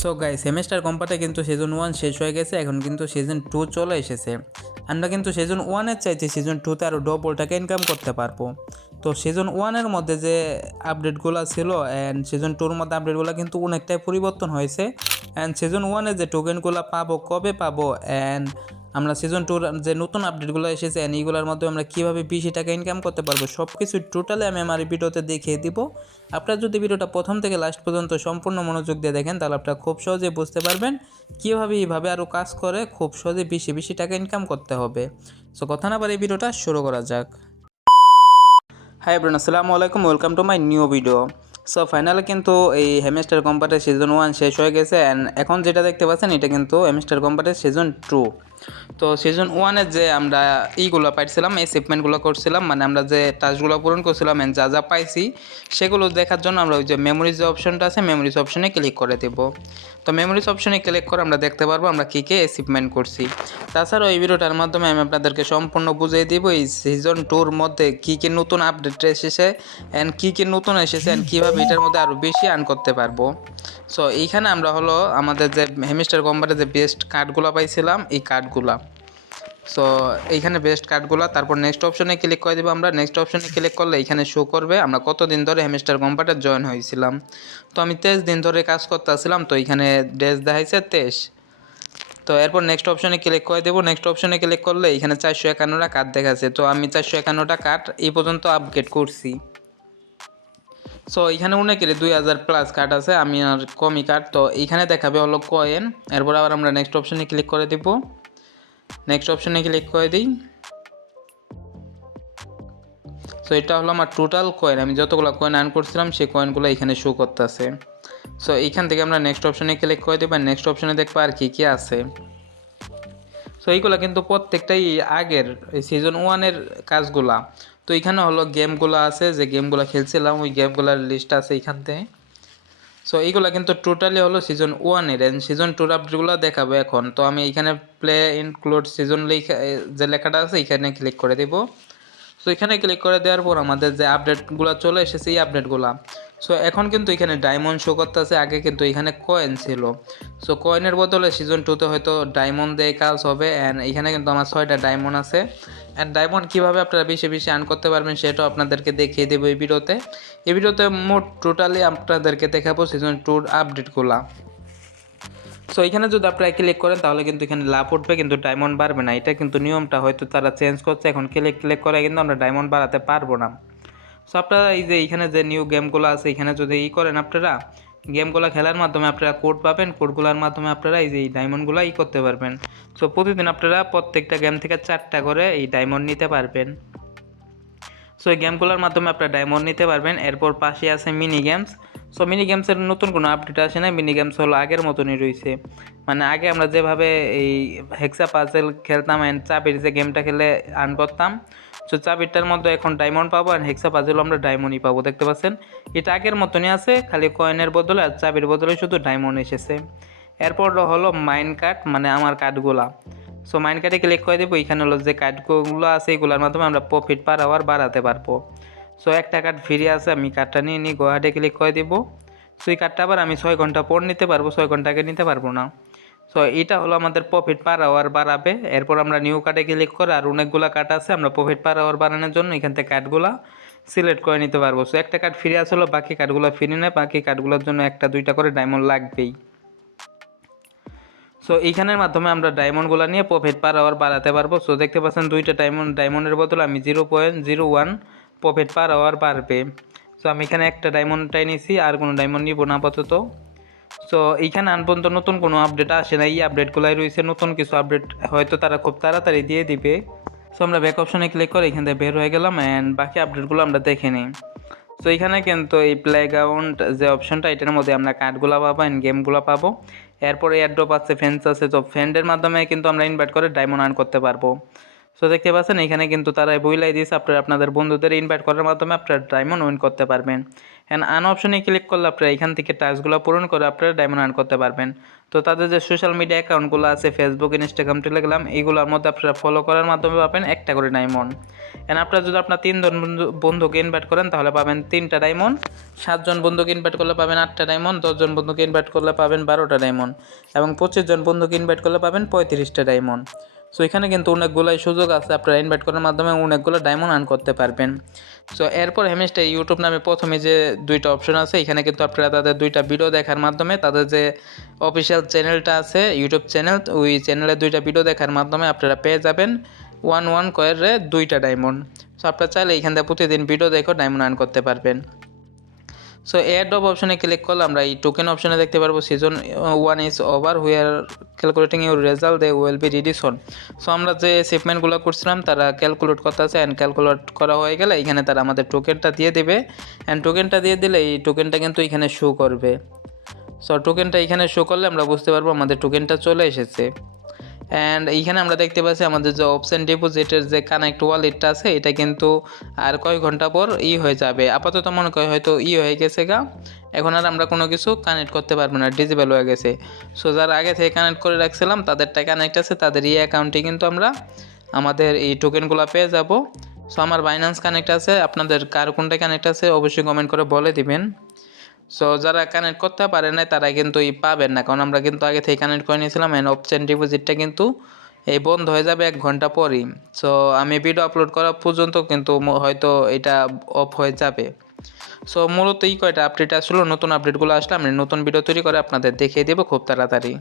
So গাই semester কম্পাতে কিন্তু season one শেষ হয়ে গেছে, এখন কিন্তু সিজন টু চলে এসেছে। আমরা কিন্তু সিজন ওয়ানের চাইতে সিজন টুতে আরও ডবল টাকা ইনকাম করতে পারব। তো সিজন ওয়ানের মধ্যে যে আপডেটগুলো ছিল অ্যান্ড সিজন টুর মধ্যে আপডেটগুলো কিন্তু অনেকটাই পরিবর্তন হয়েছে। অ্যান্ড সিজন ওয়ানে যে টোকেনগুলো পাবো, কবে পাবো অ্যান্ড আমরা সিজন টুর যে নতুন আপডেটগুলো এসেছে এইগুলোর মাধ্যমে আমরা কীভাবে বেশি টাকা ইনকাম করতে পারব সব কিছু টোটালি আমি আমার ভিডিওতে দেখিয়ে দিব। আপনারা যদি ভিডিওটা প্রথম থেকে লাস্ট পর্যন্ত সম্পূর্ণ মনোযোগ দিয়ে দেখেন, তাহলে আপনারা খুব সহজে বুঝতে পারবেন কীভাবে এইভাবে আরও কাজ করে খুব সহজে বেশি বেশি টাকা ইনকাম করতে হবে। সো কথা না পারে এই ভিডিওটা শুরু করা যাক। হাই ব্রেন আসসালামু আলাইকুম welcome to my new video so ফাইনালে কিন্তু এই হেমিস্টার কম্পাটের সিজন ওয়ান শেষ হয়ে গেছে অ্যান্ড এখন যেটা দেখতে পাচ্ছেন, এটা কিন্তু হেমিস্টার কম্পাটের সিজন টু তো সিজন ওয়ানে যে আমরা ইগুলো পাইছিলাম, এই শিপমেন্টগুলো করছিলাম মানে আমরা যে টাস্কগুলো পূরণ করছিলাম and যা যা পাইছি, সেগুলো দেখার জন্য আমরা ওই যে মেমোরিজ যে অপশনটা আছে মেমোরিজ অপশনে ক্লিক করে দেব। তো মেমোরিজ অপশনে ক্লিক করে আমরা দেখতে পারব আমরা কী কী অ্যাচিভমেন্ট করছি। তাছাড়াও এই ভিডিওটার মাধ্যমে আমি আপনাদেরকে সম্পূর্ণ বুঝিয়ে দিব, এই সিজন টুর মধ্যে কী কী নতুন আপডেট এসেছে অ্যান্ড কী কী নতুন এসেছে অ্যান্ড কীভাবে এটার মধ্যে আরও বেশি আর্ন করতে পারব। সো এইখানে আমরা হলো আমাদের যে হেমিস্টার কোম্পানির যে বেস্ট কার্ডগুলো পাইছিলাম, এই কার্ডগুলা সো এইখানে বেস্ট কার্ডগুলো তারপর নেক্সট অপশনে ক্লিক করে দেবো আমরা। নেক্সট অপশনে ক্লিক করলে এখানে শো করবে, আমরা কতদিন ধরে হেমিস্টার কোম্পানিতে জয়েন হয়েছিলাম। তো আমি তেইশ দিন ধরে কাজ করতেছিলাম, তো এখানে ড্রেস দেখাইছে তেইশ। তো এরপর নেক্সট অপশনে ক্লিক করে দেবো। নেক্সট অপশনে ক্লিক করলে এখানে চারশো একান্নটা কার্ড দেখাচ্ছে তো আমি চারশো একান্নটা কার্ড এই পর্যন্ত আপগ্রেড করছি। সো এখানে অনেকেরই দুই হাজার প্লাস কার্ড আছে, আমি আর কমই কার্ড তো এইখানে দেখাবে হলো কয়েন এরপর আবার আমরা নেক্সট অপশনে ক্লিক করে দিব। নেক্সট অপশনে ক্লিক করে দিই। সো এটা হলো আমার টোটাল কয়েন আমি যতগুলো কয়েন আর্ন করছিলাম, সেই কয়েনগুলো এখানে শো করতেছে। সো এইখান থেকে আমরা নেক্সট অপশনে ক্লিক করে দেবো নেক্সট অপশনে দেখব আর কী কী আছে। সো এইগুলো কিন্তু প্রত্যেকটাই আগের সিজন ওয়ানের কাজগুলা। তো এখানে হলো গেমগুলো আছে, যে গেমগুলো খেলছিলাম, ওই গেমগুলোর লিস্ট আছে এখান থেকে। সো এইগুলো কিন্তু টোটালি হলো সিজন ওয়ানের অ্যান্ড সিজন টুর আপডেটগুলো দেখাবো এখন। তো আমি এখানে প্লে ইনক্লুড সিজন লেখা যে লেখাটা আছে, এখানে ক্লিক করে দেব। সো এখানে ক্লিক করে দেওয়ার পর আমাদের যে আপডেটগুলো চলে এসেছে, এই আপডেটগুলো সো এখন কিন্তু এখানে ডায়মন্ড শো করতেছে, আগে কিন্তু এখানে কয়েন ছিল। সো কয়েনের বদলে সিজন টুতে হয়তো ডায়মন্ড দিয়ে কাজ হবে অ্যান্ড এখানে কিন্তু আমার ছয়টা ডায়মন্ড আছে। অ্যান্ড ডায়মন্ড কীভাবে আপনারা বেশি বেশি আর্ন করতে পারবেন সেটাও আপনাদেরকে দেখিয়ে দেবো এই ভিডিওতে। এই ভিডিওতে মোট টোটালি আপনাদেরকে দেখাবো সিজন টুর আপডেটগুলা সো এখানে যদি আপনারা ক্লিক করেন তাহলে কিন্তু এখানে লাভ উঠবে, কিন্তু ডায়মন্ড বাড়বে না। এটা কিন্তু নিয়মটা হয়তো তারা চেঞ্জ করছে, এখন ক্লিক ক্লিক করে কিন্তু আমরা ডায়মন্ড বাড়াতে পারব না। সো আপনারা এই যে এখানে যে নিউ গেমগুলো আছে, এখানে যদি ই করেন আপনারা গেমগুলো খেলার মাধ্যমে আপনারা কোড পাবেন কোডগুলোর মাধ্যমে আপনারা এই যে এই ডায়মন্ডগুলো ই করতে পারবেন। সো প্রতিদিন আপনারা প্রত্যেকটা গেম থেকে চারটা করে এই ডায়মন্ড নিতে পারবেন। সো এই গেমগুলোর মাধ্যমে আপনারা ডায়মন্ড নিতে পারবেন। এরপর পাশে আছে মিনি গেমস সো মিনি গেমসের নতুন কোনো আপডেট আসে না মিনি গেমস হলো আগের মতনই রয়েছে। মানে আগে আমরা যেভাবে এই হেক্সা পাজেল খেলতাম অ্যান্ড চাবির যে গেমটা খেলে আর্ন করতাম সো চাবিরটার মধ্যে এখন ডায়মন্ড পাবো আর হেক্সা পাজেলও আমরা ডায়মন্ডই পাবো, দেখতে পাচ্ছেন? এটা আগের মতনই আছে, খালি কয়েনের বদলে আর চাবির বদলে শুধু ডায়মন্ড এসেছে। এরপর হলো মাইন কার্ড মানে আমার কার্ডগুলা সো মাইন কার্ডে ক্লিক করে দেবো, এখানে হলো যে কার্ডগুলো আছে, এগুলোর মাধ্যমে আমরা প্রফিট পার আওয়ার বাড়াতে পারব। সো একটা কার্ড ফ্রি আছে আমি কার্ডটা নিয়ে নিই গোয়াহাটে ক্লিক করে দেবো। সো এই কার্ডটা আবার আমি ছয় ঘণ্টা পর নিতে পারব, ছয় ঘণ্টা আগে নিতে পারব না। সো এটা হলো আমাদের প্রফিট পার আওয়ার বাড়াবে। এরপর আমরা নিউ কার্ডে ক্লিক করে আর অনেকগুলো কার্ড আছে, আমরা প্রফিট পার আওয়ার বাড়ানোর জন্য এখান থেকে কার্ডগুলো সিলেক্ট করে নিতে পারব। সো একটা কার্ড ফ্রি আসলো, বাকি কার্ডগুলো ফ্রি নেয় বাকি কার্ডগুলোর জন্য একটা, দুইটা করে ডায়মন্ড লাগবেই। সো এইখানের মাধ্যমে আমরা ডায়মন্ডগুলো নিয়ে প্রফিট পার আওয়ার বাড়াতে পারব। সো দেখতে পাচ্ছেন দুইটা ডায়মন্ড ডায়মন্ডের বদলে আমি zero point zero one profit per hour বাড়বে। সো আমি এখানে একটা ডায়মন্ডটাই নিছি, আর কোনো ডায়মন্ড নিব না আপাতত। সো এইখানে আন পর্যন্ত নতুন কোনো আপডেট আসে না। এই আপডেটগুলাই রয়েছে, নতুন কিছু আপডেট হয়তো তারা খুব তাড়াতাড়ি দিয়ে দিবে। সো আমরা ব্যাক অপশনে ক্লিক করে এখান থেকে বের হয়ে গেলাম অ্যান্ড বাকি আপডেটগুলো আমরা দেখে নিই। সো এখানে কিন্তু এই প্লেগ্রাউন্ড যে অপশনটা এটার মধ্যে আমরা কার্ডগুলো পাবো অ্যান্ড গেমগুলো পাবো। এরপরে এয়ারড্রপ আছে ফ্রেন্ডস আছে, তো ফ্রেন্ডের মাধ্যমে কিন্তু আমরা ইনভাইট করে ডায়মন্ড আর্ন করতে পারব। সো দেখতে পাচ্ছেন, এখানে কিন্তু তারা বইলাই দিয়েছে আপনারা, আপনাদের বন্ধুদের ইনভাইট করার মাধ্যমে আপনারা ডায়মন্ড উইন করতে পারবেন। অ্যান্ড আন অপশনে ক্লিক করলে আপনারা এখান থেকে টাস্কগুলো পূরণ করে আপনারা ডায়মন্ড আর্ন করতে পারবেন। তো তাদের যে সোশ্যাল মিডিয়া অ্যাকাউন্টগুলো আছে ফেসবুক ইনস্টাগ্রাম টেলিগ্রাম এইগুলোর মধ্যে আপনারা ফলো করার মাধ্যমে পাবেন একটা করে ডায়মন্ড অ্যান্ড আপনারা যদি আপনার তিনজন বন্ধু, বন্ধুকে ইনভাইট করেন, তাহলে পাবেন তিনটা ডায়মন্ড সাতজন বন্ধুকে ইনভাইট করলে পাবেন আটটা ডায়মন্ড দশজন বন্ধুকে ইনভাইট করলে পাবেন বারোটা ডায়মন্ড এবং পঁচিশ জন বন্ধুকে ইনভাইট করলে পাবেন পঁয়ত্রিশটা ডায়মন্ড সো এখানে কিন্তু অনেকগুলাই সুযোগ আছে, আপনারা ইনভাইট করার মাধ্যমে অনেকগুলো ডায়মন্ড আর্ন করতে পারবেন। সো এরপর হেমেস্টার ইউটিউব নামে প্রথমে যে দুইটা অপশন আছে, এখানে কিন্তু আপনারা তাদের দুইটা ভিডিও দেখার মাধ্যমে তাদের যে অফিসিয়াল চ্যানেলটা আছে ইউটিউব চ্যানেল ওই চ্যানেলে দুইটা ভিডিও দেখার মাধ্যমে আপনারা পেয়ে যাবেন ওয়ান ওয়ান কয়ের দুইটা ডায়মন্ড সো আপনারা চাইলে এখান থেকে প্রতিদিন ভিডিও দেখো ডায়মন্ড আর্ন করতে পারবেন। সো এয়ারড্রপ অপশনে ক্লিক করলে আমরা এই টোকেন অপশনে দেখতে পারব season one is over where calculating your result they will be redesign so আমরা যে শিপমেন্টগুলো করছিলাম, তারা ক্যালকুলেট করতে আছে অ্যান্ড ক্যালকুলেট করা হয়ে গেলে এখানে তারা আমাদের টোকেনটা দিয়ে দেবে। অ্যান্ড টোকেনটা দিয়ে দিলে এই টোকেনটা কিন্তু এখানে শো করবে। সো টোকেনটা এখানে শো করলে আমরা বুঝতে পারব আমাদের টোকেনটা চলে এসেছে। অ্যান্ড এইখানে আমরা দেখতে পাচ্ছি আমাদের যে অপশন ডিপোজিটের যে কানেক্ট ওয়ালেটটা আছে, এটা কিন্তু আর কয়েক ঘণ্টা পর ই হয়ে যাবে। আপাতত মনে করি হয়তো ই হয়ে গেছে গা। এখন আর আমরা কোনো কিছু কানেক্ট করতে পারব না ডিজেবল হয়ে গেছে। সো যারা আগে থেকে কানেক্ট করে রাখছিলাম, তাদেরটা কানেক্ট আছে, তাদের এই অ্যাকাউন্টে কিন্তু আমরা আমাদের এই টোকেনগুলো পেয়ে যাব। সো আমার বাইন্যান্স কানেক্ট আছে, আপনাদের কার কোনটা কানেক্ট আছে, অবশ্যই কমেন্ট করে বলে দিবেন। সো যারা কানেক্ট করতে পারে না তারা কিন্তু এই পাবেন না। কারণ আমরা কিন্তু আগে থেকে কানেক্ট করে নিয়েছিলাম অ্যান্ড অপশন ডিপোজিটটা কিন্তু এই বন্ধ হয়ে যাবে এক ঘণ্টা পরই। সো আমি ভিডিও আপলোড করা পর্যন্ত কিন্তু হয়তো এটা অফ হয়ে যাবে। সো মূলত এই কয়টা আপডেট আসলো, নতুন আপডেটগুলো আসলে আমি নতুন ভিডিও তৈরি করে আপনাদের দেখিয়ে দেবো খুব তাড়াতাড়ি।